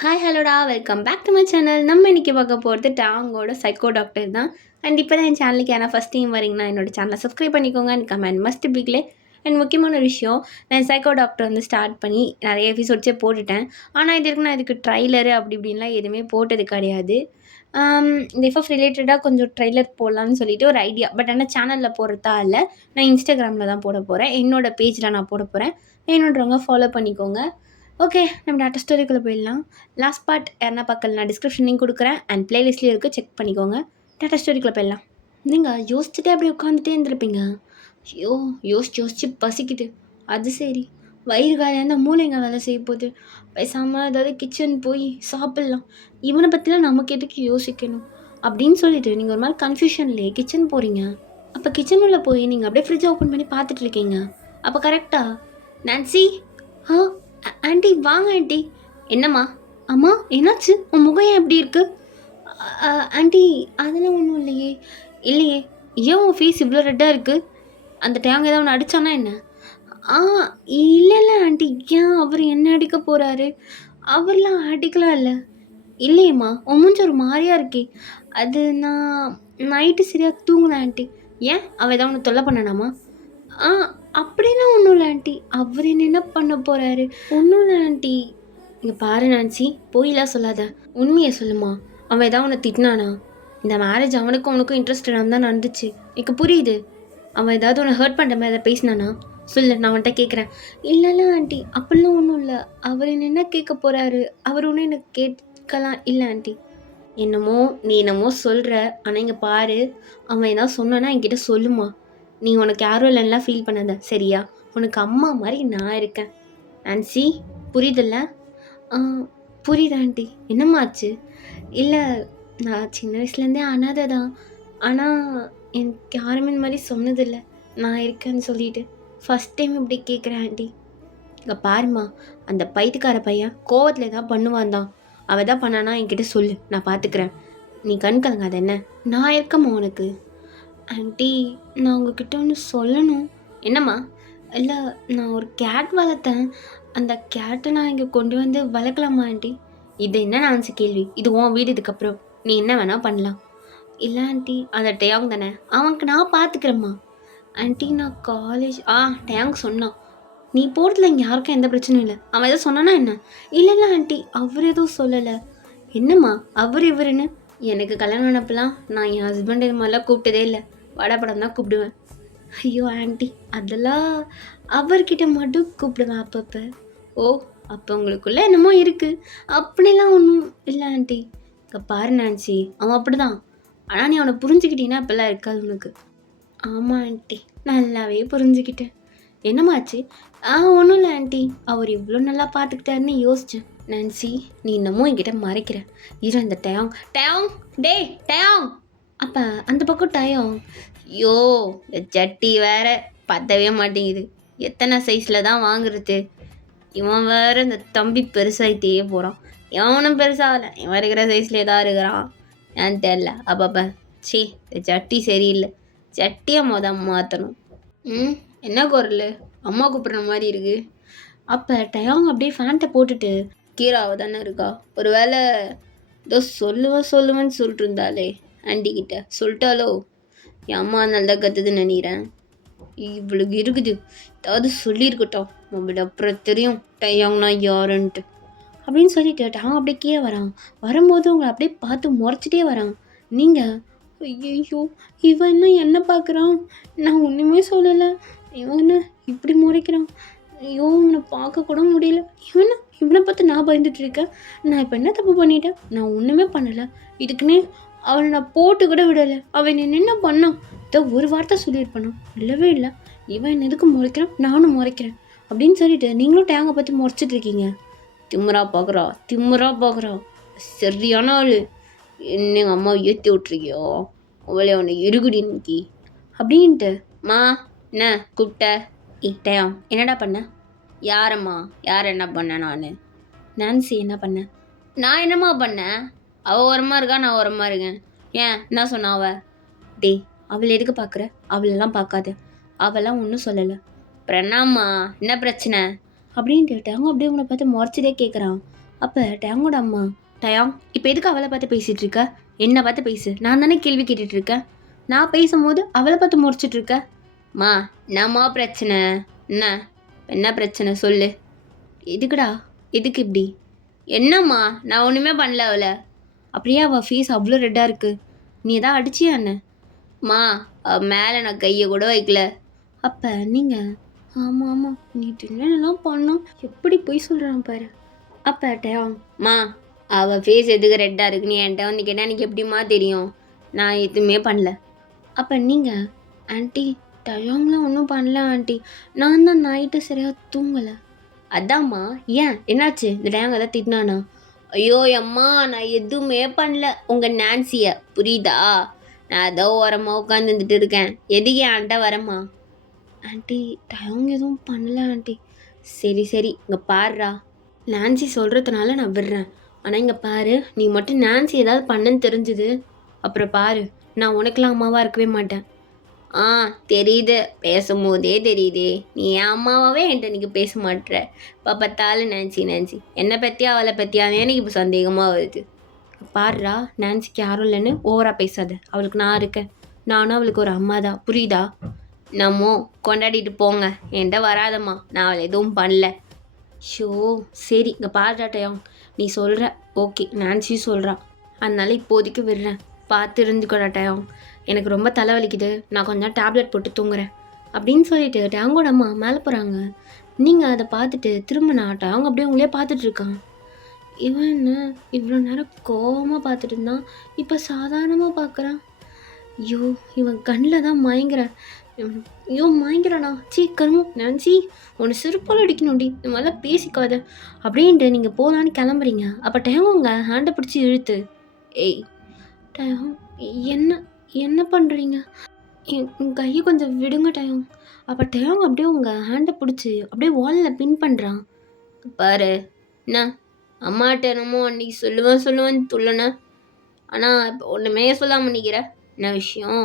Hi ஹலோடா welcome back to my channel. நம்ம இன்றைக்கி பார்க்க போகிறது டாங்கோட சைக்கோ டாக்டர் தான். அண்ட் இப்போ தான் என் சேனலுக்கு ஏன்னா ஃபஸ்ட் டைம் வரீங்கன்னா என்னோட சேனலை சப்ஸ்கிரைப் பண்ணிக்கோங்க. அண்ட் கமெண்ட் மஸ்ட் பிக்லே. அண்ட் முக்கியமான ஒரு விஷயம், நான் சைக்கோ டாக்டர் வந்து ஸ்டார்ட் பண்ணி நிறைய எபிசோட்ஸே போட்டுட்டேன். ஆனால் இது வரைக்கும் நான் இதுக்கு ட்ரைலரு அப்படி இப்படின்லாம் எதுவுமே போட்டது கிடையாது. இந்த எஃப்எஃப் ரிலேட்டடாக கொஞ்சம் ட்ரைலர் போடலான்னு சொல்லிட்டு ஒரு ஐடியா. பட் ஆனால் சேனலில் போடுறதா இல்லை, நான் இன்ஸ்டாகிராமில் தான் போட போகிறேன். என்னோடய பேஜில் நான் போட போகிறேன். வேணுன்றவங்க ஃபாலோ பண்ணிக்கோங்க. ஓகே, நம்ம டாட்டா ஸ்டோரிக்குள்ளே போயிடலாம். லாஸ்ட் பார்ட் யாருன்னா பார்க்கல, நான் டிஸ்கிரிப்ஷன்லையும் கொடுக்குறேன் அண்ட் ப்ளேலிஸ்ட்லேயும் இருக்குது, செக் பண்ணிக்கோங்க. டாட்டா ஸ்டோரிக்குள்ளே போயிடலாம். நீங்கள் யோசிச்சுட்டே அப்படியே உட்காந்துட்டே இருந்திருப்பீங்க. ஐயோ, யோசிச்சு பசிக்குது. அது சரி, வயிறு காலையாக இருந்தால் மூளைங்க வேலை செய்ய போகுது. பேசாமல் ஏதாவது கிச்சன் போய் சாப்பிட்லாம். இவனை பற்றிலாம் நமக்கு எதுக்கு யோசிக்கணும் அப்படின்னு சொல்லிட்டு நீங்கள் ஒரு மாதிரி கன்ஃபியூஷன்லேயே கிச்சன் போகிறீங்க. அப்போ கிச்சன் உள்ள போய் நீங்கள் அப்படியே ஃப்ரிட்ஜை ஓப்பன் பண்ணி பார்த்துட்டு இருக்கீங்க. அப்போ கரெக்டாக நான்சி, ஆ ஆண்டி வாங்க ஆண்டி. என்னம்மா? அம்மா என்னாச்சு, உன் முகம் ஏன் எப்படி இருக்கு? ஆண்டி அதெல்லாம் ஒன்றும் இல்லையே. இல்லையே, ஏன் உன் ஃபேஸ் இவ்வளோ ரெட்டாக இருக்குது? அந்த டேங்க ஏதாவது ஒன்று அடித்தானா என்ன? ஆ இல்லை ஆண்டி, ஏன் அவர் என்ன அடிக்க போகிறாரு? அவர்லாம் அடிக்கலாம் இல்லை. இல்லையம்மா, உன் மூஞ்சி ஒரு மாதிரியா இருக்கே. அது நான் நைட்டு சரியாக தூங்கினேன் ஆண்டி. ஏன் அவள் ஏதாவது ஒன்று தொல்லை பண்ணனாமா? ஆ அப்படிலாம் ஒன்றும் இல்லை ஆண்டி. அவர் என்ன பண்ண போகிறாரு? ஒன்றும் இல்லை ஆண்டி. இங்கே பாரு நான்சி, போயிலாம் சொல்லாத, உண்மையை சொல்லுமா. அவன் ஏதாவது ஒன்று திட்டினானா? இந்த மேரேஜ் அவனுக்கும் இன்ட்ரெஸ்டடாக தான் நடந்துச்சு. எனக்கு புரியுது. அவன் ஏதாவது ஒன்று ஹர்ட் பண்ணுற மாதிரி எதாவது பேசினானா? சொல்லு, நான் அவன்கிட்ட கேட்குறேன். இல்லைல்ல ஆண்டி, அப்படிலாம் ஒன்றும் இல்லை. அவர் என்ன கேட்க போகிறாரு? அவர் ஒன்றும் எனக்கு கேட்கலாம் இல்லை ஆண்டி. நீ என்னமோ சொல்கிற. ஆனால் இங்கே பாரு, அவன் ஏதாவது சொன்னானா என்கிட்ட சொல்லுமா. நீ உனக்கு யாரும் இல்லைன்னா ஃபீல் பண்ணாத, சரியா? உனக்கு அம்மா மாதிரி நான் இருக்கேன். நான்சி, புரியுதில்ல? புரியுது ஆண்டி. என்னம்மாச்சு? இல்லை, நான் சின்ன வயசுலேருந்தே அனாதை தான். ஆனால் எனக்கு யாருமே இந்த மாதிரி சொன்னதில்லை நான் இருக்கேன்னு சொல்லிட்டு. ஃபஸ்ட் டைம் இப்படி கேட்குறேன் ஆண்டி. இங்கே பாருமா, அந்த பைத்தியக்கார பையன் கோவத்தில் தான் பண்ணுவான் தான். அவள் தான் பண்ணானா என்கிட்ட சொல்லு, நான் பார்த்துக்கிறேன். நீ கண் கலங்காத என்ன, நான் இருக்கம்மா உனக்கு. ஆண்டி, நான் உங்ககிட்ட ஒன்று சொல்லணும். என்னம்மா? இல்லை, நான் ஒரு கேட் வளர்த்தேன். அந்த கேட்டை நான் இங்கே கொண்டு வந்து வளர்க்கலாமா ஆண்டி? இது என்ன நான்சி கேள்வி? இது உன் வீடு, இதுக்கப்புறம் நீ என்ன வேணால் பண்ணலாம். இல்லை ஆண்டி, அந்த டேயாங் தானே, அவனுக்கு நான் பார்த்துக்கிறேம்மா. ஆண்டி, நான் காலேஜ் டேயாங் சொன்னான். நீ போகிறதுல இங்கே யாருக்கும் எந்த பிரச்சனையும் இல்லை. அவன் எதோ சொன்னானா என்ன? இல்லை ஆண்டி, அவர் எதுவும் சொல்லலை. என்னம்மா அவர் இவருன்னு? எனக்கு கல்யாணம் ஆனப்பெல்லாம் நான் என் ஹஸ்பண்ட் இது மாதிரிலாம் கூப்பிட்டதே இல்லை. வடப்படம் தான் கூப்பிடுவேன். ஐயோ ஆண்டி, அதெல்லாம் அவர்கிட்ட மட்டும் கூப்பிடுவேன் அப்பப்போ. ஓ, அப்போ உங்களுக்குள்ளே என்னமோ இருக்குது. அப்படிலாம் ஒன்றும் இல்லை ஆண்டி. இங்கே பாரு நான்சி, அவன் அப்படி தான். ஆனால் நீ அவனை புரிஞ்சுக்கிட்டீங்கன்னா அப்போல்லாம் இருக்காது உனக்கு. ஆமாம் ஆண்டி, நல்லாவே புரிஞ்சுக்கிட்டேன். என்னமாச்சு? ஒன்றும் இல்லை ஆண்டி, அவர் இவ்வளோ நல்லா பார்த்துக்கிட்டாருன்னு யோசித்தேன். நான்சி, நீ இன்னமும் என்கிட்ட மறைக்கிற. இரு, அந்த டயாங் டயாங். அப்போ அந்த பக்கம் டயம். ஐயோ, இந்த சட்டி வேற பத்தவே மாட்டேங்குது. எத்தனை சைஸில் தான் வாங்குறது? இவன் வேற இந்த தம்பி பெருசாகிட்டே போகிறான். இவனும் பெருசாகலை, இவன் இருக்கிற சைஸ்லேயே தான் இருக்கிறான். ஏன்னு தெரில. அப்பப்போ சீ, இந்த சட்டி சரியில்லை. சட்டியை மாற்றணும். என்ன குரல்? அம்மா கூப்பிட்ற மாதிரி இருக்கு. அப்போ டயாங் அப்படியே ஃபேண்ட்டை போட்டுட்டு கீராவை தானே இருக்கா. ஒரு வேளை ஏதோ சொல்லுவேன்னு சொல்லிட்டு இருந்தாலே ஆண்டி கிட்ட சொல்லிட்டாலோ? என் அம்மா நல்லா கற்றுதுன்னு நினைக்கிறேன். இவளுக்கு இருக்குது, ஏதாவது சொல்லியிருக்கட்டும், நம்மள அப்புறம் தெரியும் டயாங்னா யாருன்ட்டு அப்படின்னு சொல்லிட்டு டயாங் அப்படியே கீழே வரான். வரும்போது உங்களை அப்படியே பார்த்து முறைச்சிட்டே வரான். நீங்கள் ஐயோ, இவன் என்ன பார்க்குறான்? நான் ஒன்றுமே சொல்லலை. இவன் இப்படி முறைக்கிறான். ஐயோ, இவனை பார்க்க கூட முடியல. இவனை பார்த்து நான் பயந்துட்டு இருக்கேன். நான் இப்போ என்ன தப்பு பண்ணிட்டேன்? நான் ஒன்றுமே பண்ணலை. இதுக்குன்னே அவனை நான் போட்டு கூட விடலை. அவன் என்ன பண்ணான்? இதை ஒரு வார்த்தை சொல்லியிருப்பானோ? இல்லவே இல்லை. இவன் எதுக்கு முறைக்கிறான், நானும் முறைக்கிறேன் அப்படின்னு சொல்லிட்டு நீங்களும் டேங்கை பற்றி முறைச்சிட்டு இருக்கீங்க. திமுறா பார்க்குறா. சரியான ஆள். என்ன எங்கள் அம்மாவை ஏற்றி விட்ருக்கியோ, அவளே அவனை இருக்குடி இன்னைக்கு அப்படின்ட்டு. மா, என்ன கூப்பிட்ட? டயாங், என்னடா பண்ண? யாரம்மா? யார் என்ன பண்ணேன்? நான்சி என்ன பண்ணேன்? நான் என்னம்மா பண்ணேன்? அவள் ஓரமாக இருக்கா, நான் ஓரமாக இருக்கேன். ஏன், என்ன சொன்னா அவள்? அவளை எதுக்கு பார்க்குற? அவளெல்லாம் பார்க்காத, அவெல்லாம் ஒன்றும் சொல்லலை. அப்புறம் என்னம்மா, என்ன பிரச்சனை அப்படின்ட்டு அவங்க அப்படியே உங்களை பார்த்து முறைச்சிட்டே கேட்குறான். அப்போ டயாங்கோட அம்மா, டயாங் இப்போ எதுக்கு அவளை பார்த்து பேசிகிட்டு இருக்க? என்னை பார்த்து பேசு, நான் தானே கேள்வி கேட்டுட்டு இருக்கேன். நான் பேசும்போது அவளை பார்த்து முறைச்சிட்டு இருக்க. மா என்னம்மா பிரச்சனை? என்ன பிரச்சனை சொல்லு. எதுக்குடா, எதுக்கு இப்படி? என்னம்மா, நான் ஒன்றுமே பண்ணல அவளை. அப்படியே அவள் ஃபேஸ் அவ்வளோ ரெட்டாக இருக்கு. நீ எதாவது அடிச்சியா என்ன? மா அவள் மேலே நான் கையை கூட வைக்கல. அப்போ நீங்கள், ஆமாம் ஆமாம் நீ என்னென்னலாம் பண்ணோம், எப்படி போய் சொல்கிறான் பாரு. அப்போ டயாங், மா அவள் ஃபேஸ் எதுக்கு ரெட்டாக இருக்கு, நீ என்கிட்ட வந்து கேட்டால் எனக்கு எப்படிம்மா தெரியும்? நான் எதுவுமே பண்ணல. அப்போ நீங்கள், ஆண்டி டயாங்லாம் ஒன்றும் பண்ணல ஆண்டி, நான் தான் நைட்டு சரியாக தூங்கலை. அதாம்மா, ஏன் என்னாச்சு? இந்த டயாங் எதாவது திட்டினானா? ஐயோ அம்மா, நான் எதுவுமே பண்ணல உங்கள் நான்சியை, புரியுதா? நான் ஏதோ ஓரமாக உட்காந்துட்டு இருக்கேன், எதுக்கு என்கிட்ட வரம்மா? ஆண்டி டயாங் எதுவும் பண்ணல ஆண்டி. சரி சரி, இங்கே பாருடா, நான்சி சொல்கிறதுனால நான் விடுறேன். ஆனால் இங்கே பாரு, நீ மட்டும் நான்சி ஏதாவது பண்ணன்னு தெரிஞ்சுது அப்புறம் பாரு, நான் உனக்கெல்லாம் அம்மாவாக இருக்கவே மாட்டேன். ஆ தெரியுது, பேசும்போதே தெரியுதே, நீ என் அம்மாவாகவே என்கிட்ட நீங்கள் பேச மாட்டுற. இப்போ பார்த்தாலும் நான்சி என்னை பற்றியா அவளை பற்றியாவே எனக்கு இப்போ சந்தேகமாக வருது. பாருடா, நான்சிக்கு யாரும் இல்லைன்னு ஓவராக பேசாத, அவளுக்கு நான் இருக்கேன், நானும் அவளுக்கு ஒரு அம்மா தான், புரியுதா? நம்மோ கொண்டாடிட்டு போங்க, என்கிட்ட வராதம்மா, நான் அவளை எதுவும் பண்ணல. ஷோ சரி, இங்கே பாராட்டையும் நீ சொல்கிற, ஓகே நான்சியும் சொல்கிறா, அதனால இப்போதைக்கு விடுறேன், பார்த்து இருந்துக்கடாட்டையும். எனக்கு ரொம்ப தலைவலிக்குது, நான் கொஞ்சம் டேப்லெட் போட்டு தூங்குறேன் அப்படின்னு சொல்லிட்டு டயாங்கோட அம்மா மேலே போகிறாங்க. நீங்கள் அதை பார்த்துட்டு திரும்ப நாட்டை அவங்க அப்படியே உங்களே பார்த்துட்ருக்கான். இவன் என்ன இவ்வளோ நேரம் கோவமாக பார்த்துட்டு இருந்தான், இப்போ சாதாரணமாக பார்க்குறான். ஐயோ இவன் கண்ணில் தான் மயங்குறேன். ஐயோ மயங்கிறானா, கருமம் நான்சி, உன்னை சிறுப்பால் அடிக்கணும்டி, இந்த மாதிரிலாம் பேசிக்காத அப்படின்ட்டு நீங்கள் போகலான்னு கிளம்புறீங்க. அப்போ டயாங் உங்கள் ஹேண்டை பிடிச்சி இழுத்து, ஏய் டயாங், என்ன என்ன பண்ணுறீங்க? என் கையை கொஞ்சம் விடுங்க டயாங். அப்போ டயாங் அப்படியே உங்கள் ஹேண்டை பிடிச்சி அப்படியே வாலில் பின் பண்ணுறான். பாரு, என்ன அம்மாட்ட என்னமோ அன்றைக்கி சொல்லுவேன்னு துள்ளன, ஆனால் இப்போ ஒன்றுமே சொல்லாமல் நிற்கிற. என்ன விஷயம்?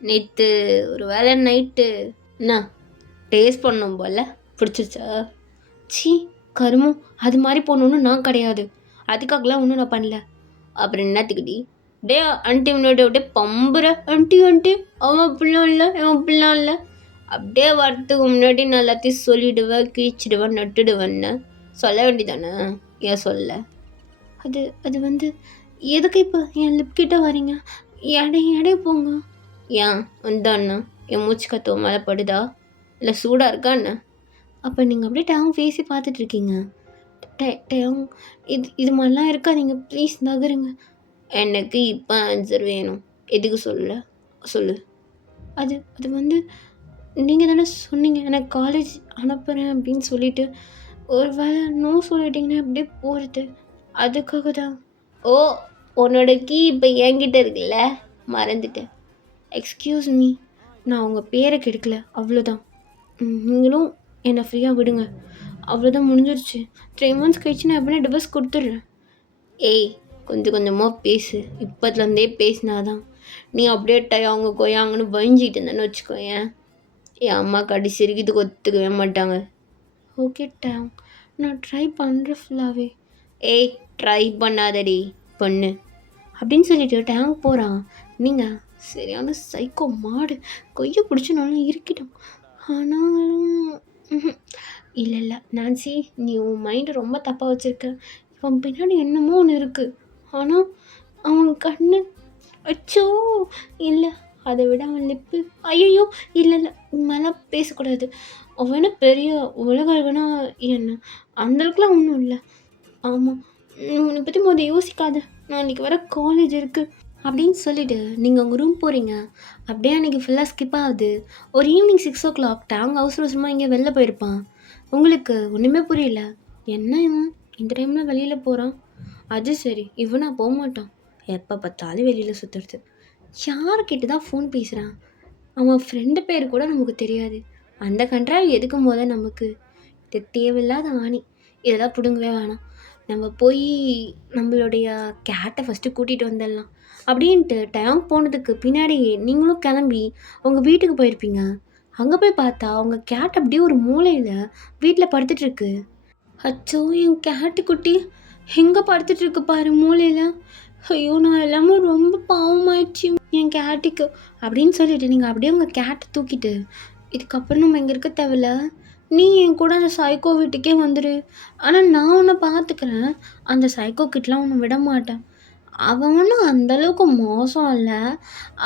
நேற்று ஒரு வேளை நைட்டு என்ன டேஸ்ட் பண்ணோம் போல், பிடிச்சிருச்சா? கருமம், அது மாதிரி போகணுன்னு நான் கிடையாது, அதுக்காகலாம் ஒன்றும் நான் பண்ணல. அப்புறம் என்னத்துக்கிட்டி டே ஆண்டி முன்னாடி அப்படியே பம்புற, ஆண்டி அவன் அப்படிலாம் இல்லை, அவன் அப்படிலாம் இல்லை, அப்படியே வரத்துக்கு முன்னாடி நான் எல்லாத்தையும் சொல்லிவிடுவேன், கிழிச்சிடுவேன், நட்டுடுவேன்னு சொல்ல வேண்டியதானே? ஏன் சொல்ல? அது வந்து எதுக்கு இப்போ என் லிப் கிட்ட வரீங்க? எடை போங்க. ஏன் வந்தாண்ணா என் மூச்சு கத்துவ மேலே படுதா, இல்லை சூடாக இருக்காண்ணா? அப்போ நீங்கள் அப்படியே டயாங் பேசி பார்த்துட்ருக்கீங்க. டயாங், இது மாதிரிலாம் இருக்காதீங்க ப்ளீஸ், நகருங்க. எனக்கு இப்போ ஆன்சர் வேணும், எதுக்கு சொல்லு. அது வந்து நீங்கள் தானே சொன்னீங்க எனக்கு காலேஜ் அனுப்புகிறேன் அப்படின்னு சொல்லிட்டு, ஒரு வேளை நோ சொல்லிட்டீங்கன்னா அப்படியே போகிறது, அதுக்காக தான். ஓ, உன்னோட கீ இப்போ என்கிட்ட இருக்குல்ல, மறந்துட்டேன். எக்ஸ்கியூஸ் மீ, நான் உங்கள் பேரை கெடுக்கல, அவ்வளோதான். நீங்களும் என்னை ஃப்ரீயாக விடுங்க, அவ்வளோதான், முடிஞ்சிருச்சு. 3 months கழிச்சு நான் எப்படின்னா டிவோர்ஸ் கொடுத்துட்றேன். ஏய் கொஞ்சம் கொஞ்சமாக பேசு, இப்போத்துலேருந்தே பேசினாதான். நீ அப்படியே அவங்க கொய்யாங்கன்னு பயஞ்சிக்கிட்டு இருந்தேன்னு வச்சுக்கோயேன், என் அம்மா கடைசி வரைக்கும் இதுக்கு ஒத்துக்கவே மாட்டாங்க. ஓகே டயாங், நான் ட்ரை பண்ணுறேன் ஃபுல்லாகவே. ஏய் ட்ரை பண்ணாதடி பொண்ணு அப்படின்னு சொல்லிட்டு டயாங் போகிறான். நீங்கள் சரியான சைக்கோ மாடு, கொய்யை பிடிச்சினாலும் இருக்கட்டும். ஆனாலும் இல்லை நான்சி, நீ உன் மைண்டை ரொம்ப தப்பாக வச்சுருக்க. இவன் பின்னாடி என்னமோ ஒன்று இருக்குது, ஆனால் அவன் கண்ணு, அச்சோ இல்லை, அதை விட அவன் லிப்பு, ஐயோ இல்லை மேலாம் பேசக்கூடாது. அவனா பெரிய உலகனா என்ன, அந்தளவுக்குலாம் ஒன்றும் இல்லை. ஆமாம், உன்னை பற்றி முதல்ல யோசிக்காத, நான் இன்றைக்கி வர காலேஜ் இருக்குது அப்படின்னு சொல்லிவிட்டு நீங்கள் உங்கள் ரூம் போகிறீங்க. அப்படியே அன்றைக்கி ஃபுல்லாக ஸ்கிப் ஆகுது. ஒரு ஈவினிங் 6 o'clock டயாங் அவசரமாக இங்கே வெளில போயிருப்பான். உங்களுக்கு ஒன்றுமே புரியல, என்ன இவன் இந்த டைமில் வெளியில் போகிறான்? அது சரி, இவனா போக மாட்டான், எப்போ பார்த்தாலும் வெளியில் சுற்றுறது. யார்கிட்ட தான் ஃபோன் பேசுகிறான்? அவன் ஃப்ரெண்டு பேர் கூட நமக்கு தெரியாது. அந்த கண்ட்ராவி எதுக்கும் போத நமக்கு இது தேவையில்லாத ஆணி, இதெல்லாம் பிடுங்கவே வேணாம். நம்ம போய் நம்மளுடைய கேட்டை ஃபஸ்ட்டு கூட்டிகிட்டு வந்துடலாம் அப்படின்ட்டு டயாங் போனதுக்கு பின்னாடி நீங்களும் கிளம்பி உங்கள் வீட்டுக்கு போயிருப்பீங்க. அங்கே போய் பார்த்தா உங்கள் கேட் அப்படியே ஒரு மூலையில் வீட்டில் படுத்துட்ருக்கு. அச்சோ என் கேட்டு குட்டி, எங்கே படுத்துட்டு இருக்கு பாரு மூலையில். ஐயோ நான் எல்லாமே ரொம்ப பாவமாயிடுச்சு என் கேட்டுக்கு அப்படின்னு சொல்லிட்டு நீங்கள் அப்படியே உங்கள் கேட்டை தூக்கிட்டு இதுக்கப்புறம் நம்ம இங்கே இருக்க தேவையில்ல, நீ என் கூட அந்த சைக்கோ வீட்டுக்கே வந்துடு. ஆனால் நான் உன்னை பார்த்துக்கிறேன், அந்த சைக்கோ கிட்டலாம் உன்னை விட மாட்டேன். அவன் ஒன்றும் அந்தளவுக்கு மோசம் இல்லை,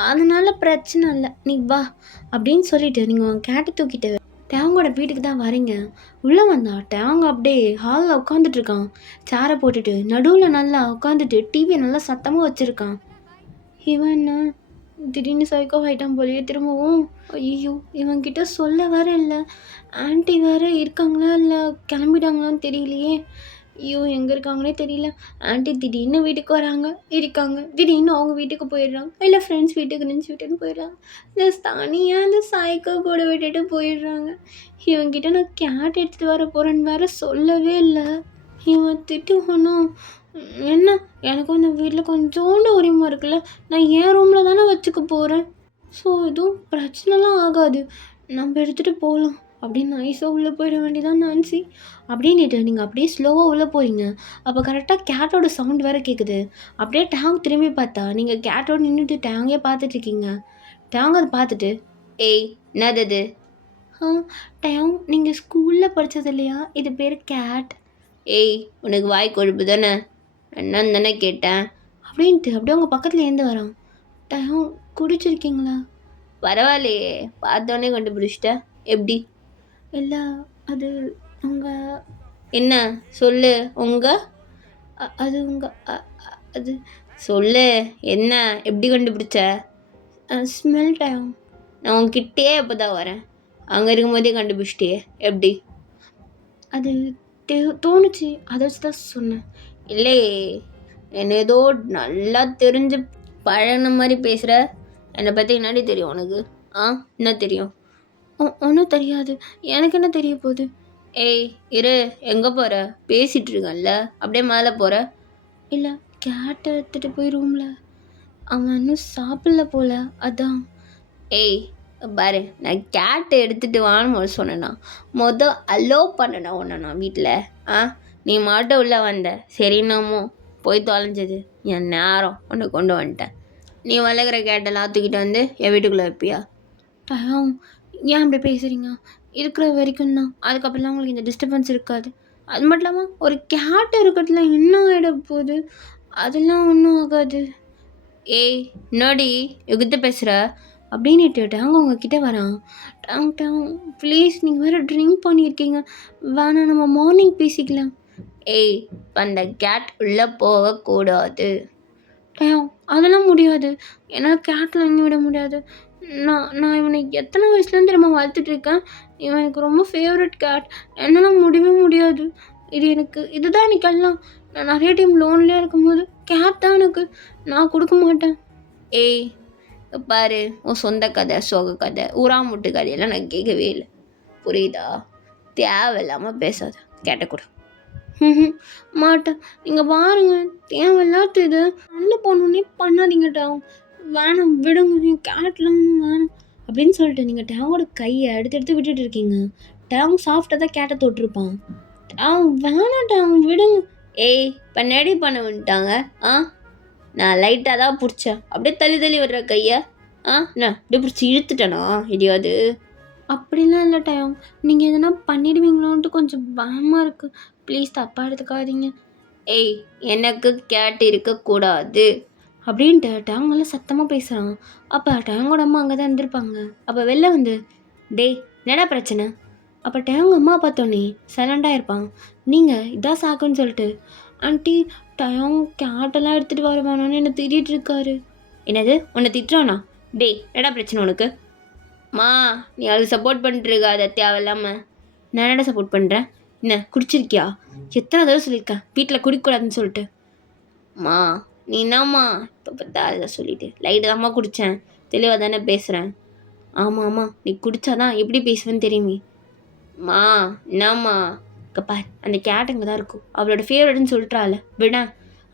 அதனால பிரச்சனை இல்லை, நீ வா அப்படின்னு சொல்லிட்டு நீங்கள் உன் கேட்டை தூக்கிட்டு டேங்கோட வீட்டுக்கு தான் வரீங்க. உள்ளே வந்தா டேங்க அப்படியே ஹாலில் உட்காந்துட்டு இருக்கான், சேரை போட்டுட்டு நடுவில் நல்லா உட்காந்துட்டு டிவியை நல்லா சத்தமாக வச்சுருக்கான். இவன் என்ன திடீர்னு சைக்கோ ஆகிட்டான் போலயே திரும்பவும். ஐயோ இவன்கிட்ட சொல்ல வேற இல்லை, ஆன்ட்டி வேற இருக்காங்களா இல்லை கிளம்பிட்டாங்களான்னு தெரியலையே. ஐயோ எங்கே இருக்காங்கன்னே தெரியல. ஆன்ட்டி திடீர்னு வீட்டுக்கு வராங்க, இருக்காங்க, திடீர்னு அவங்க வீட்டுக்கு போயிடுறாங்க, இல்லை ஃப்ரெண்ட்ஸ் வீட்டுக்கு நினச்சி விட்டுன்னு போயிடுறாங்க, இந்த தனியாக அந்த சைக்கோ கூட விட்டுட்டு போயிடுறாங்க. இவன்கிட்ட நான் கேட் எடுத்துகிட்டு வர போகிறேன்னு வேற சொல்லவே இல்லை. இவன் திட்டுவானும். என்ன எனக்கு அந்த வீட்டில் கொஞ்சோண்டு உரிமை இருக்குல்ல, நான் என் ரூமில் தானே வச்சுக்க போகிறேன். ஸோ எதுவும் பிரச்சனைலாம் ஆகாது, நம்ம எடுத்துகிட்டு போகலாம் அப்படின்னு நைஸாக உள்ளே போயிட வேண்டியதான் நான்சி அப்படின்ட்டு நீங்கள் அப்படியே ஸ்லோவாக உள்ளே போகிறீங்க. அப்போ கரெக்டாக கேட்டோட சவுண்ட் வேறு கேட்குது. அப்படியே டேங்க் திரும்பி பார்த்தா நீங்கள் கேட்டோடு நின்றுட்டு டேங்கே பார்த்துட்ருக்கீங்க. டேங் அதை பார்த்துட்டு, ஏய் என்னது அது? டேங் நீங்கள் ஸ்கூலில் படித்தது இல்லையா, இது பேர் கேட். ஏய் உனக்கு வாய் கொழுப்பு தானே, என்னன்னு தானே கேட்டேன் அப்படின்ட்டு அப்படியே உங்கள் பக்கத்தில் ஏந்து வரான். டேங் குடிச்சிருக்கீங்களா? பரவாயில்லையே, பார்த்தோன்னே கண்டுபிடிச்சிட்ட, எப்படி? இல்லை அது உங்கள் என்ன சொல்லு, உங்கள் அது உங்கள் அது சொல்லு என்ன, எப்படி கண்டுபிடிச்ச? Smell time. நான் உங்ககிட்டே எப்போ தான் வரேன், அங்கே இருக்கும்போதே கண்டுபிடிச்சிட்டே எப்படி? அது தோணுச்சு, அதை வச்சு தான் சொன்னேன். இல்லையே என்ன ஏதோ நல்லா தெரிஞ்சு பழகின மாதிரி பேசுகிற, என்னை பற்றி என்னடி தெரியும் உனக்கு? என்ன தெரியும்? ஒன்றும் தெரியாது, எனக்கு என்ன தெரிய போகுது? ஏய் இரு, எங்கே போகிற? பேசிகிட்டு இருக்கேன்ல, அப்படியே மேலே போகிற? இல்லை கேட்டை எடுத்துகிட்டு போய் ரூமில், அவன் இன்னும் சாப்பிடல போல, அதான். ஏய் பாரு, நான் கேட்டை எடுத்துகிட்டு வான்னு சொன்னேன்னா அலோவ் பண்ணேண்ணா உன்னை நான் வீட்டில். நீ மட்டும் உள்ளே வந்த, சரின்னாமோ போய் தொலைஞ்சது என் நேரம், உன்னை கொண்டு வந்துட்டேன். நீ வளர்க்குற கேட்டெல்லாம் தூக்கிட்டு வந்து என் வீட்டுக்குள்ளே வைப்பியா? ஏன் அப்படி பேசுகிறீங்க? இருக்கிற வரைக்கும் தான், அதுக்கப்புறம்லாம் உங்களுக்கு இந்த டிஸ்டர்பன்ஸ் இருக்காது. அது மட்டும் இல்லாமல் ஒரு கேட் இருக்கிறதுல என்ன ஆகிட போகுது, அதெல்லாம் ஒன்றும் ஆகாது. ஏய் என்னடி எகுத்து பேசுகிற அப்படின்னுட்டு டேங் உங்ககிட்ட வரான். டேங் டேங் ப்ளீஸ், நீங்கள் வேறு ட்ரிங்க் பண்ணியிருக்கீங்க, வேணாம் நம்ம மார்னிங் பேசிக்கலாம். ஏய் அந்த கேட் உள்ளே போகக்கூடாது. டேங் அதெல்லாம் முடியாது, என்னால் கேட்டில் இங்கே விட முடியாது. நான் இவனை எத்தனை வயசுலேருந்து நம்ம வளர்த்துட்ருக்கேன், இவன் எனக்கு ரொம்ப ஃபேவரட் கேட், என்னால் முடியவே முடியாது. இதுதான் எனக்கு எல்லாம். நான் நிறைய டைம் லோன்லேயே இருக்கும்போது கேட் தான் எனக்கு, நான் கொடுக்க மாட்டேன். ஏய் பாரு, உன் சொந்த கதை சோக கதை ஊராமுட்டு கதையெல்லாம் நான் கேட்கவே இல்லை, புரியுதா? தேவையில்லாமல் பேசாத, கேட்டக்கூட மாட்டேன். நீங்கள் பாருங்க, தேவையில்லாத இது நல்ல பொண்ணுன்னே பண்ணாதீங்கட்டா, வேணாம் விடுங்க, நீங்கள் கேட்லாம் வேணாம் அப்படின்னு சொல்லிட்டு நீங்கள் டேங்கோட கையை எடுத்து விட்டுட்டு இருக்கீங்க. டேங் சாஃப்டாக தான் கேட்டை தொட்டிருப்பான். வேணாம் டேங் விடுங்க. ஏய் பண்ணடி பண்ண வந்துட்டாங்க. நான் லைட்டாக தான் பிடிச்சேன், அப்படியே தள்ளி விடுற கையை. நான் அப்படியே பிடிச்சி இழுத்துட்டேனா இடியாது? அப்படிலாம் இல்லை டேங், நீங்கள் எதனா பண்ணிடுவீங்களோன்ட்டு கொஞ்சம் பயமாக இருக்குது, ப்ளீஸ் தப்பாக எடுத்துக்காதீங்க. ஏய் எனக்கு கேட் இருக்கக்கூடாது அப்படின்ட்டு டேங் நல்லா சத்தமாக பேசுகிறான். அப்போ டேங்கோட அம்மா அங்கே தான் இருந்திருப்பாங்க. அப்போ வெளில வந்து, டேய் என்னடா பிரச்சனை? அப்போ டேங் அம்மா பார்த்தோன்னே சைலண்டாக இருப்பான். நீங்கள் இதான் சாக்குன்னு சொல்லிட்டு, ஆண்டி டேங் கேட்டெல்லாம் எடுத்துகிட்டு வருவானோன்னு என்னை திட்டிகிட்டு இருக்காரு. என்னது உன்னை திட்டுறானா? டேய் என்னடா பிரச்சனை உனக்கு? மா நீ அதுக்கு சப்போர்ட் பண்ணிட்டுருக்க, அதை தேவையில்லாமல். நான் என்னடா சப்போர்ட் பண்ணுறேன்? என்ன குடிச்சிருக்கியா? எத்தனை தடவை சொல்லியிருக்கேன் வீட்டில் குடிக்கக்கூடாதுன்னு சொல்லிட்டு. மா நீ என்னம்மா இப்போ பார்த்தா அதை சொல்லிவிட்டு, லைட்டு தான்மா குடித்தேன், தெளிவாக தானே பேசுகிறேன். ஆமாம் நீ குடித்தாதான் எப்படி பேசுவேன்னு தெரியுமே. மா என்னம்மா பார், அந்த கேட்டுங்க தான் இருக்கும், அவளோட ஃபேவரட்னு சொல்லிட்டால விட.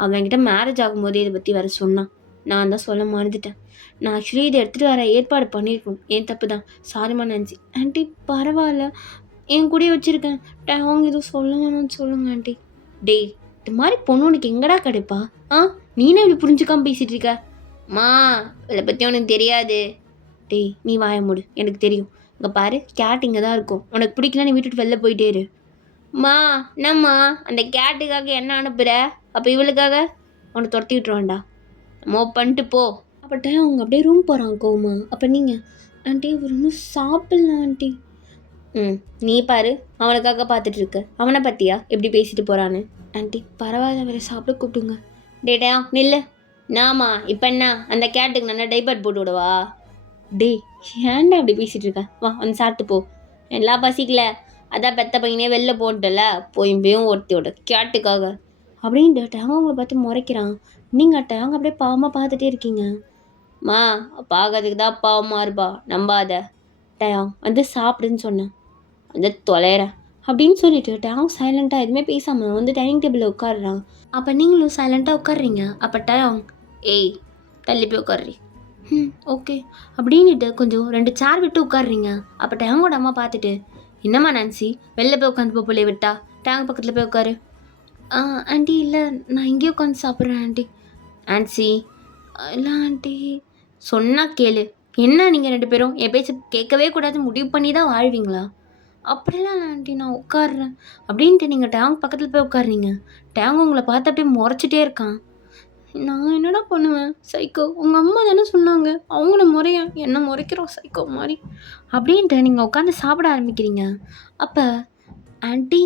அவன் என்கிட்ட மேரேஜ் ஆகும்போதே இதை பற்றி வர சொன்னான், நான் தான் சொல்ல மறந்துட்டேன். நான் ஆக்சுவலி இதை எடுத்துகிட்டு வர ஏற்பாடு பண்ணியிருக்கோம், ஏன் தப்பு தான், சாரிம்மா நினச்சி. ஆண்டி பரவாயில்ல, என் கூடயே வச்சுருக்கேன், டேங் எதுவும் சொல்ல வேணாம்னு சொல்லுங்க ஆண்டி. டேய் இது மாதிரி பொண்ணு உனக்கு எங்கடா கிடைப்பா? நீனே இப்படி புரிஞ்சுக்காம பேசிகிட்டு இருக்க. மா இவளை பற்றி உனக்கு தெரியாது. டேய் நீ வாய மூடு, எனக்கு தெரியும். இங்கே பாரு, கேட் இங்கே தான் இருக்கும். உனக்கு பிடிக்கல, நீ வீட்டுட்டு வெளில போயிட்டே இரு. மா என்னம்மா அந்த கேட்டுக்காக என்ன அனுப்புகிற? அப்போ இவளுக்காக உன்னை துரத்தி விட்டுருவான்டா. பண்ணிட்டு போ. அப்பட்ட அவங்க அப்படியே ரூம் போகிறான் கோமா. அப்போ நீங்கள் ஆண்டி இவர் இன்னும் சாப்பிட்லாம் ஆண்டி. நீ பாரு, அவனுக்காக பார்த்துட்டு இருக்க. அவனை பற்றியா எப்படி பேசிட்டு போகிறான்னு? ஆண்டி பரவாயில்ல, அவரை சாப்பிட கூப்பிடுங்க. டேடா நில்லு. நாமா இப்போ என்ன அந்த கேட்டுக்கு நல்லா டைப்பர் போட்டு விடவா? டே ஏன்டா அப்படி பேசிகிட்டு இருக்க? வா வந்து சாப்பிட்டு போ. எல்லாம் பசிக்கல, அதான் பெத்த பையனே வெளில போட்டல, போயும் ஒருத்தியோட கேட்டுக்காக அப்படின்ட்டு டேங்க அவங்கள பார்த்து முறைக்கிறான். நீங்கள் டேங்க அப்படியே பாவமாக பார்த்துட்டே இருக்கீங்க. மா பார்க்கறதுக்கு தான் பாவமாக இருப்பா, நம்பாத. டேங் வந்து சாப்பிடுன்னு சொன்னேன், வந்து தொலைகிறேன் அப்படின்னு சொல்லிட்டு டேங் சைலண்ட்டாக எதுவுமே பேசாமல் வந்து டைனிங் டேபிளில் உட்காடுறான். அப்போ நீங்களும் சைலண்ட்டாக உட்காடுறீங்க. அப்போ டேங் ஏய் தள்ளி போய் உட்காடுறீ. ஓகே அப்படின்ட்டு கொஞ்சம் 2 சேர் விட்டு உட்காடுறீங்க. அப்போ டேங்கோட அம்மா பார்த்துட்டு, என்னம்மா நான்சி வெளில போய் உட்காந்து போலே விட்டா, டேங் பக்கத்தில் போய் உட்காரு. ஆண்டி இல்லை, நான் இங்கேயே உட்காந்து சாப்பிட்றேன் ஆண்டி. ஆன்சி இல்லை ஆண்டி. சொன்னால் கேளு. என்ன நீங்கள் 2 பேரும் என் பேச்சு கேட்கவே கூடாது முடிவு பண்ணி தான் வாழ்வீங்களா? அப்படிலாம் இல்லை ஆண்டி, நான் உட்காடுறேன் அப்படின்ட்டு நீங்கள் டேங் பக்கத்தில் போய் உட்காருறீங்க. டேங் உங்களை பார்த்து அப்படியே முறைச்சிட்டே இருக்கான். நான் என்னடா பண்ணுவேன் சைக்கோ, உங்கள் அம்மா தானே சொன்னாங்க, அவங்கள முறையா என்ன முறைக்கிறோம் சைக்கோ மாதிரி அப்படின்ட்டு நீங்கள் உட்காந்து சாப்பிட ஆரம்பிக்கிறீங்க. அப்போ ஆண்டி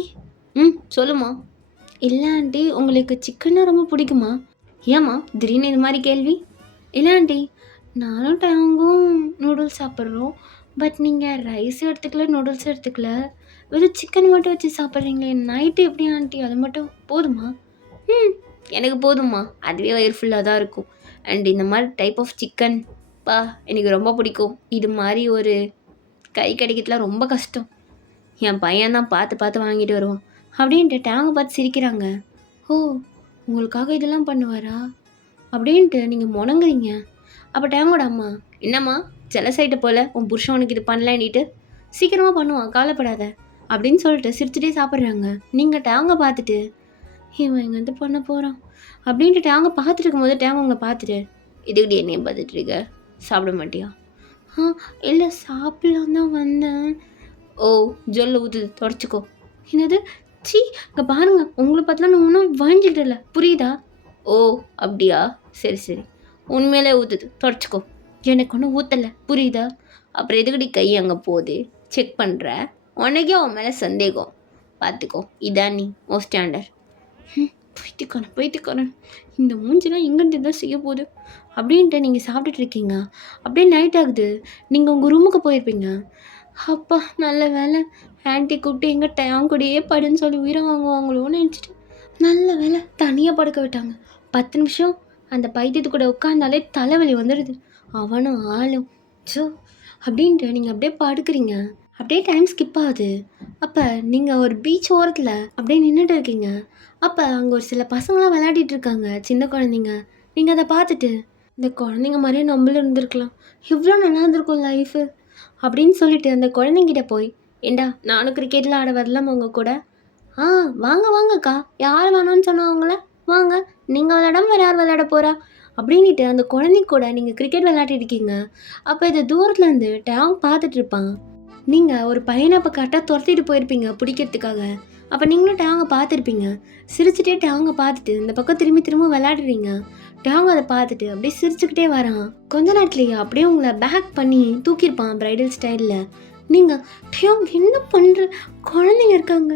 சொல்லுமா. இல்லை ஆண்டி, உங்களுக்கு சிக்கன்னா ரொம்ப பிடிக்குமா? ஏம்மா திடீர்னு இது மாதிரி கேள்வி? இல்லை ஆண்டி, நானும் டேங்கும் நூடுல்ஸ் சாப்பிட்றோம், பட் நீங்கள் ரைஸ் எடுத்துக்கல, நூடுல்ஸ் எடுத்துக்கல, வெறும் சிக்கன் மட்டும் வச்சு சாப்பிட்றீங்களே, நைட்டு எப்படி ஆண்டி? அது மட்டும் போதுமா? எனக்கு போதும்மா, அதுவே வயிறு ஃபுல்லாக தான் இருக்கும். அண்ட் இந்த மாதிரி டைப் ஆஃப் சிக்கன் எனக்கு ரொம்ப பிடிக்கும். இது மாதிரி ஒரு கை கிடைக்கிறதுலாம் ரொம்ப கஷ்டம். என் பையன் தான் பார்த்து பார்த்து வாங்கிட்டு வருவான் அப்படின்ட்டு டேங்கை பார்த்து சிரிக்கிறாங்க. ஓ உங்களுக்காக இதெல்லாம் பண்ணுவாரா அப்படின்ட்டு நீங்கள் முணங்குறீங்க. அப்போ டேங்கோட அம்மா, என்னம்மா ஜெலசைட்டை போல் உன் புருஷன் உனக்கு இது பண்ணலன்னிட்டு, சீக்கிரமாக பண்ணுவான் கவலைப்படாத அப்படின்னு சொல்லிட்டு சிரிச்சுட்டே சாப்பிட்றாங்க. நீங்கள் டேங்கை பார்த்துட்டு, இவன் இங்கே வந்து பண்ண போகிறான் அப்படின்ட்டு டேங்க பார்த்துட்டு இருக்கும்போது டேங்க உங்களை பார்த்துட்டு, இதுக்கிட்ட என்னையும் பார்த்துட்ருக்க, சாப்பிட மாட்டியா? இல்லை சாப்பிடலாம் தான் வந்தேன். ஓ ஜொல்ல ஊற்றுது, தொடச்சிக்கோ. என்னது சி இங்கே பாருங்க, உங்களை பார்த்துலாம் நான் ஒன்றும் வாங்கிக்கிட்டு இல்லை, புரியுதா? ஓ அப்படியா, சரி சரி, உண்மையிலே ஊற்றுது, தொடச்சிக்கோ. எனக்கு ஒன்றும் ஊற்றலை, புரியுதா? அப்புறம் எதுக்கடி கை அங்கே போகுது, செக் பண்ணுற, உனக்கே அவன் மேலே சந்தேகம், பார்த்துக்கோ. இதான் நீ ஓ ஸ்டாண்டர்ட். போயிட்டுக்காரன் இந்த மூஞ்சிலாம் எங்கிட்ட தான் செய்ய போகுது அப்படின்ட்டு நீங்கள் சாப்பிட்டுட்டு இருக்கீங்க. அப்படியே நைட் ஆகுது. நீங்கள் உங்கள் ரூமுக்கு போயிருப்பீங்க. அப்பா நல்ல வேலை, ஆன்ட்டி கூப்பிட்டு எங்கள் டேங் கூடயே படுன்னு சொல்லி உயிரை வாங்குவாங்களோன்னு நினச்சிட்டு நல்ல வேலை தனியாக படுக்க விட்டாங்க. 10 நிமிஷம் அந்த பைத்தியத்து கூட உட்காந்தாலே தலைவலி வந்துடுது. அவனும் ஆளும் சோ அப்படின்ட்டு நீங்கள் அப்படியே படுக்கிறீங்க. அப்படியே டைம் ஸ்கிப் ஆகுது. அப்போ நீங்கள் ஒரு பீச் ஓரத்தில் அப்படியே நின்றுட்டு இருக்கீங்க. அப்போ அங்கே ஒரு சில பசங்களாம் விளையாடிட்டு இருக்காங்க, சின்ன குழந்தைங்க. நீங்கள் அதை பார்த்துட்டு, இந்த குழந்தைங்க மாதிரியே நம்மளும் இருந்திருக்கலாம், இவ்வளோ நல்லா இருந்திருக்கும் லைஃபு அப்படின்னு சொல்லிட்டு அந்த குழந்தைங்கிட்ட போய், ஏண்டா நானும் கிரிக்கெட்டில் ஆட வரலாமா உங்கள் கூட? வாங்க வாங்கக்கா, யார் வேணும்னு சொன்னவங்கள வாங்க, நீங்கள் விளையாடாமல் வேறு யார் விளையாட போகிறா அப்படின்ட்டு அந்த குழந்தை கூட நீங்கள் கிரிக்கெட் விளையாடிட்டு இருக்கீங்க. அப்போ இது தூரத்துலேருந்து டேங் பார்த்துட்டு இருப்பான். நீங்கள் ஒரு பையனை அப்போ கரெக்டாக துரத்திட்டு போயிருப்பீங்க பிடிக்கிறதுக்காக. அப்போ நீங்களும் டேங்கை பார்த்துருப்பீங்க. சிரிச்சுட்டே டேங்கை பார்த்துட்டு இந்த பக்கம் திரும்ப விளையாடுறீங்க. டேங் அதை பார்த்துட்டு அப்படியே சிரிச்சுக்கிட்டே வரான். கொஞ்ச நேரத்துலேயே அப்படியே உங்களை பேக் பண்ணி தூக்கியிருப்பான் ப்ரைடல் ஸ்டைலில். நீங்கள் டேங் என்ன பண்ணுற, குழந்தைங்க இருக்காங்க.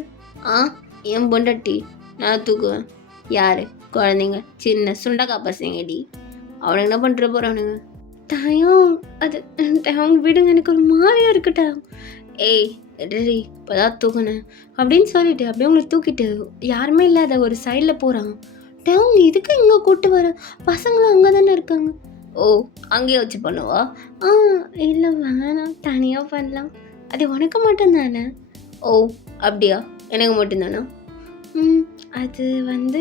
என் பொண்டாட்டி நான் தூக்குவேன். யார் குழந்தைங்க? சின்ன சுண்டக்கா பசங்கடி, அவனுக்கு என்ன பண்ணுற போகிறானுங்க? டயம் அது டேங் விடுங்க, எனக்கு ஒரு மாதிரியாக இருக்கட்டும். ஏய் ரெடி இப்போதான் தூக்குனேன் அப்படின்னு சொல்லிட்டு அப்படியே உங்களை தூக்கிட்டு யாருமே இல்லாத ஒரு சைடில் போகிறான். டேங் இதுக்கு இங்கே கூப்பிட்டு வர, பசங்களும் அங்கே தானே இருக்காங்க. ஓ அங்கேயே வச்சு பண்ணுவா? இல்லை வேணாம், தனியாக பண்ணலாம். அது உனக்கு மட்டும்தானே? ஓ அப்படியா, எனக்கு மட்டும்தானா? அது வந்து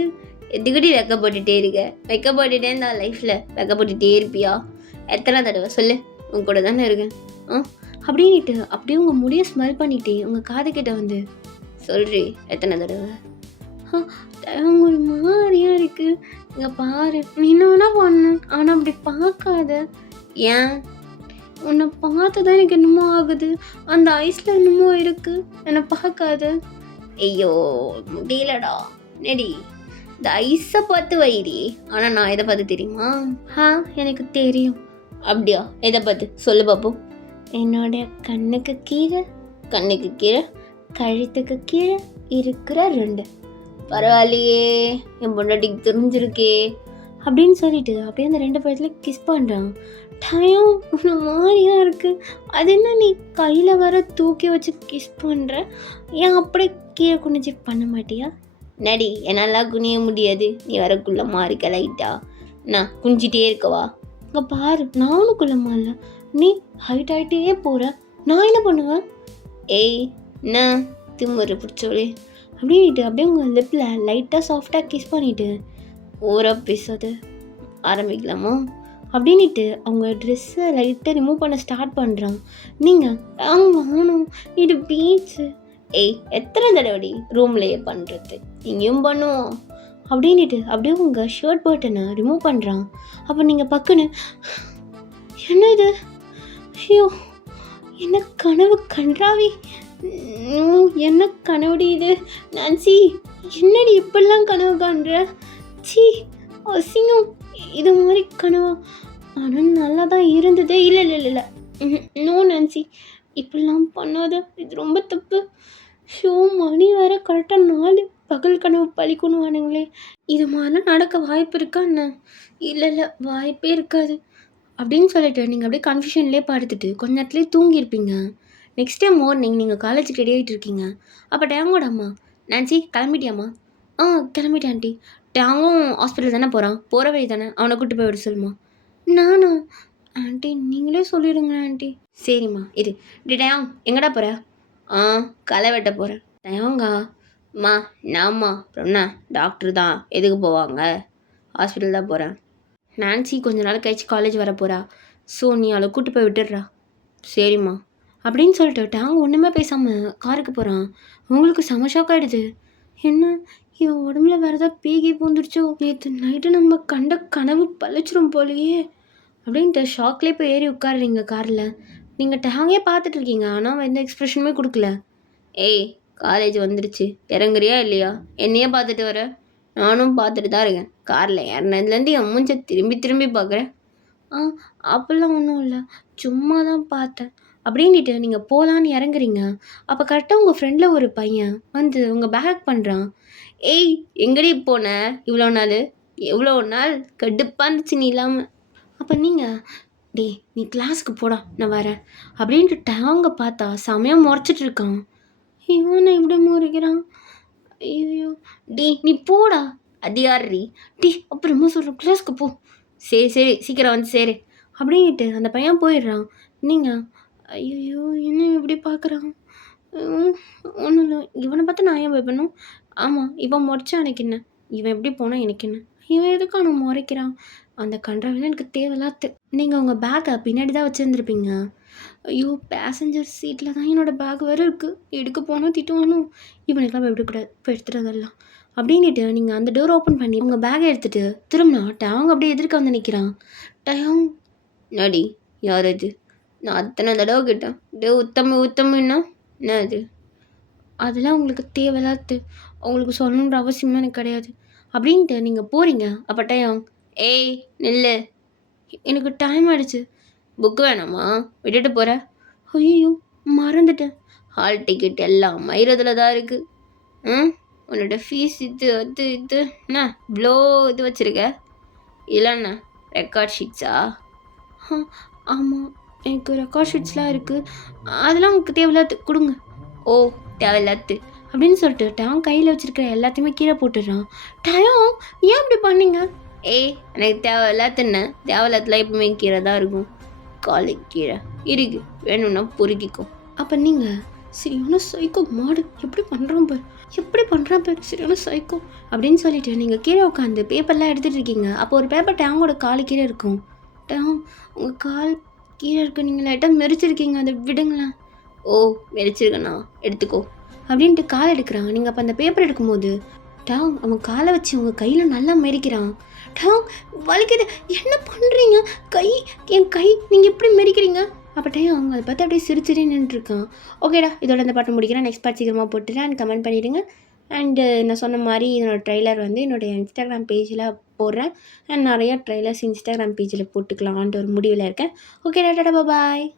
எதுக்கடி வெக்கப்பட்டுட்டே இருக்க? வெக்கப்பட்டுட்டே இருந்தா லைஃப்பில் வெக்கப்பட்டுட்டே இருப்பியா? எத்தனை தடவை சொல்லு, உங்க கூட தானே இருக்கேன் அப்படின்ட்டு அப்படியே உங்கள் முடியை ஸ்மெல் பண்ணிட்டு உங்கள் காது கிட்ட வந்து சொல்கிறி எத்தனை தடவை? அவங்க ஒரு மாதிரியா இருக்கு. இங்க பாரு, நீ என்ன வேணா பண்ணு, ஆனா அப்படி பார்க்காத. ஏன்? உன்னை பார்த்து தான் எனக்கு என்னமோ ஆகுது. அந்த ஐஸ்ல என்னமோ இருக்கு. என்னை பார்க்காத. ஐயோ முடியலடா. நெடி இந்த ஐஸை பார்த்து வைடி. ஆனால் நான் எதை பார்த்து தெரியுமா? எனக்கு தெரியும். அப்படியா? எதை பார்த்து சொல்லு பாப்போம். என்னோட கண்ணுக்கு கீழே கழுத்துக்கு கீழே இருக்கிற 2. பரவாயில்லையே, என் பொண்டாட்டிக்கு தெரிஞ்சிருக்கே அப்படின்னு சொல்லிட்டு அப்படியே அந்த 2 பேர்த்துல கிஸ் பண்ணுறான். டைம் ஒரு மாதிரியா இருக்குது. அது என்ன நீ கையில் வர தூக்கி வச்சு கிஸ் பண்ணுற? ஏன் அப்படியே கீழே குனிஞ்சு பண்ண மாட்டியா? நடி, என்னால் குனிய முடியாது. நீ வரக்குள்ள மாறிக்க லைட்டா. நான் குனிஞ்சிட்டே இருக்கவா? இங்கே பாரு, நானும் குள்ளமா இல்லை, நீ ஹைட் ஆகிட்டே போகிற. நான் என்ன பண்ணுவேன்? ஏய் நான் திமுறை பிடிச்சோளே அப்படின்ட்டு அப்படியே உங்கள் லிப்பில் லைட்டாக சாஃப்டாக கிஸ் பண்ணிவிட்டு ஓரா பேசாது ஆரம்பிக்கலாமா அப்படின்ட்டு அவங்க ட்ரெஸ்ஸை லைட்டாக ரிமூவ் பண்ண ஸ்டார்ட் பண்ணுறான். நீங்கள் வாங்கணும், இது பீச்சு. ஏய் எத்தனை தடவை ரூம்லேயே பண்ணுறது, இங்கேயும் பண்ணுவோம் அப்படின்ட்டு அப்படியே உங்கள் ஷர்ட் பட்டனை ரிமூவ் பண்ணுறான். அப்போ நீங்கள் பக்குன்னு என்ன இது? ஐயோ என்ன கனவு கன்றாவி, என்ன கனவுடி இது? நான்சி, என்னடி இப்படிலாம் கனவு காண்ற? சி அசிங்கம், இது மாதிரி கனவா? ஆனால் நல்லா தான் இருந்தது. இல்லை இல்லை இல்லை நோ நான்சி, இப்படிலாம் பண்ணாத, இது ரொம்ப தப்பு. ஷோ மணி வேறு கரெக்டாக 4 பகல் கனவு பழிக்கணும் ஆனுங்களே. இது மாதிரிலாம் நடக்க வாய்ப்பு இருக்கா என்ன? இல்லை வாய்ப்பே இருக்காது அப்படின்னு சொல்லிட்டு நீங்கள் அப்படியே கன்ஃபியூஷன்லேயே படுத்துட்டு கொஞ்ச நேரத்துலேயே தூங்கியிருப்பீங்க. நெக்ஸ்ட் டே மார்னிங் நீங்கள் காலேஜுக்கு ரெடி ஆகிட்டு இருக்கீங்க. அப்போ டேங்கோட அம்மா, நான்சி கிளம்பிட்டியாம்மா? கிளம்பிட்டேன் ஆண்டி. டேங்கும் ஹாஸ்பிட்டல் தானே போகிற வழி தானே, அவனை கூப்பிட்டு போய் விட சொல்லுமா. நானா? ஆண்டி நீங்களே சொல்லிடுங்களேன் ஆண்டி. சரிம்மா இது. டேங் எங்கடா போகிற? களை வெட்ட போகிறேன். டேங்கா அம்மா நாம்மா அப்புறம்ண்ணா டாக்டர் தான், எதுக்கு போவாங்க? ஹாஸ்பிட்டல் தான் போகிறேன். நான்சி கொஞ்ச நாள் கழிச்சு காலேஜ் வர போகிறா, ஸோ நீ அவளை கூப்பிட்டு போய் விட்டுடுறா. சரிம்மா அப்படின்னு சொல்லிட்டு டேங் ஒன்றுமே பேசாமல் காருக்கு போகிறான். உங்களுக்கு செம ஷாக் ஆகிடுது. என்ன இவன் உடம்புல வேறு ஏதாவது பேகி பூந்துருச்சோ, நேற்று நைட்டு நம்ம கண்ட கனவு பழிச்சிரும் போலையே அப்படின்ட்டு ஷாக்லேயே போய் ஏறி உட்காருறீங்க காரில். நீங்கள் டேங்கே பார்த்துட்டு இருக்கீங்க, ஆனால் அவன் எந்த எக்ஸ்ப்ரெஷனுமே கொடுக்கல. ஏய் காலேஜ் வந்துடுச்சு, இறங்குறியா இல்லையா? என்னையே பார்த்துட்டு வர? நானும் பார்த்துட்டு தான் இருக்கேன். காரில் இறங்கினதுலேருந்து என் மூஞ்சை திரும்பி பார்க்குறேன். அப்படிலாம் ஒன்றும் இல்லை, சும்மா தான் பார்த்தேன் அப்படின்ட்டு நீங்கள் போகலான்னு இறங்குறீங்க. அப்போ கரெக்டாக உங்கள் ஃப்ரெண்டில் ஒரு பையன் வந்து உங்கள் பேக் பண்ணுறான். ஏய் எங்கடி போன எவ்வளோ நாள் கடுப்பாக இருந்துச்சு நீ இல்லாமல். அப்போ நீங்கள் நீ கிளாஸுக்கு போடா நான் வரேன் அப்படின்ட்டு டேங்க பார்த்தா செமையாக முறைச்சிட்டு இருக்கான். இவனை இப்படி முறைக்கிறான். ஐயோ நீ போடா. அது யார்ரி? அப்புறமா சொல்கிறேன், கிளாஸ்க்கு போ. சரி சீக்கிரம் வந்து சரி அப்படின்ட்டு அந்த பையன் போயிடுறான். நீங்கள் ஐயோ என்ன இப்படி பார்க்குறான்? ஒன்றும் இல்லை, இவனை பார்த்து நான் ஏன் பயப்படணும்? ஆமாம் இவன் முறைச்சா எனக்கு என்ன, இவன் எப்படி போனால் எனக்கு என்ன, இவன் எதுக்கு அவனை முறைக்கிறான்? அந்த கன்றாவில எனக்கு தேவையில்லாத்து. நீங்கள் உங்கள் பேக்கை பின்னாடி தான் வச்சுருந்துருப்பீங்க. ஐயோ பேசஞ்சர் சீட்டில் தான் என்னோடய பேக் வேறு இருக்குது, எடுக்க போனோம் திட்டுவானோ. இவனுக்கெல்லாம் பயப்படக்கூடாது, இப்போ எடுத்துகிறதெல்லாம் அப்படின்ட்டு நீங்கள் அந்த டோர் ஓப்பன் பண்ணி உங்கள் பேக்கை எடுத்துகிட்டு திரும்பினா டேங் அப்படியே எதிர்க்க வந்து நிற்கிறான். டேங் நடி யார் அது? நான் அத்தனை தடவை கேட்டேன், உத்தமின்னா என்ன அது? அதெல்லாம் உங்களுக்கு தேவையில்லாது, உங்களுக்கு சொல்லணுன்ற அவசியமே எனக்கு கிடையாது அப்படின்ட்டு நீங்கள் போகிறீங்க. அப்போ டேங் ஏய் நில்லு, எனக்கு டைம் ஆகிடுச்சு. புக்கு வேணாமா? விட்டுட்டு போகிற? ஐயோ மறந்துட்டேன், ஹால் டிக்கெட் எல்லாம் மயிரதில் தான் இருக்குது. உன்னோட ஃபீஸ் இது என்ன இவ்வளோ இது வச்சுருக்க? இல்லைண்ணா ரெக்கார்ட் ஷீட்ஸா? ஆமாம் எனக்கு ரெக்கார்ட் ஷீட்ஸ்லாம் இருக்குது, அதெல்லாம் உங்களுக்கு தேவையில்லாது கொடுங்க. ஓ தேவையில்லாது அப்படின்னு சொல்லிட்டு டேங் கையில் வச்சுருக்கிற எல்லாத்தையுமே கீழே போட்டுடுறான். டயம் ஏன் அப்படி பண்ணீங்க? எனக்கு தேவையில்லாதுன்னு தேவையில்லாதலாம் எப்பவுமே கீழே தான் இருக்கும், காலைக்கு கீழே இருக்கு, வேணும்னா பொறுக்கிக்கும். அப்போ நீங்கள் சரியான சைக்கோ மாடு, எப்படி பண்ணுறான் பாரு சரியான சைக்கோ அப்படின்னு சொல்லிட்டு நீங்கள் கீழே உட்காந்து பேப்பர்லாம் எடுத்துகிட்டு இருக்கீங்க. அப்போ ஒரு பேப்பர் டேங்கோட காலு கீழே இருக்கும். டேங் உங்கள் கால் கீழே இருக்கு, நீங்கள் லைட்டாக மெரிச்சிருக்கீங்க, அதை விடுங்களேன். ஓ மெரிச்சிருக்கண்ணா எடுத்துக்கோ அப்படின்ட்டு கால் எடுக்கிறான். நீங்கள் அப்போ அந்த பேப்பர் எடுக்கும்போது டாங் அவன் காலை வச்சு உங்கள் கையில் நல்லா மெரிக்கிறான். டாங் வலிக்குது, என்ன பண்ணுறீங்க? கை, என் கை நீங்கள் எப்படி மெரிக்கிறீங்க? அப்பட்டையும் அவங்க அதை பார்த்து அப்படியே சிரிச்சிட்டே நின்றுருக்கான். ஓகேடா, இதோட இந்த பாட்டை முடிக்கிறேன். நெக்ஸ்ட் பார்ட் சீக்கிரமாக போட்டுறேன் அண்ட் கமெண்ட் பண்ணிவிடுங்க. அண்டு நான் சொன்ன மாதிரி என்னோடய ட்ரெய்லர் வந்து என்னுடைய இன்ஸ்டாகிராம் பேஜில் போடுறேன். அண்ட் நிறையா ட்ரெய்லர்ஸ் இன்ஸ்டாகிராம் பேஜில் போட்டுக்கலான்ட்டு ஒரு முடிவில் இருக்கேன். ஓகே டாடா பாய்.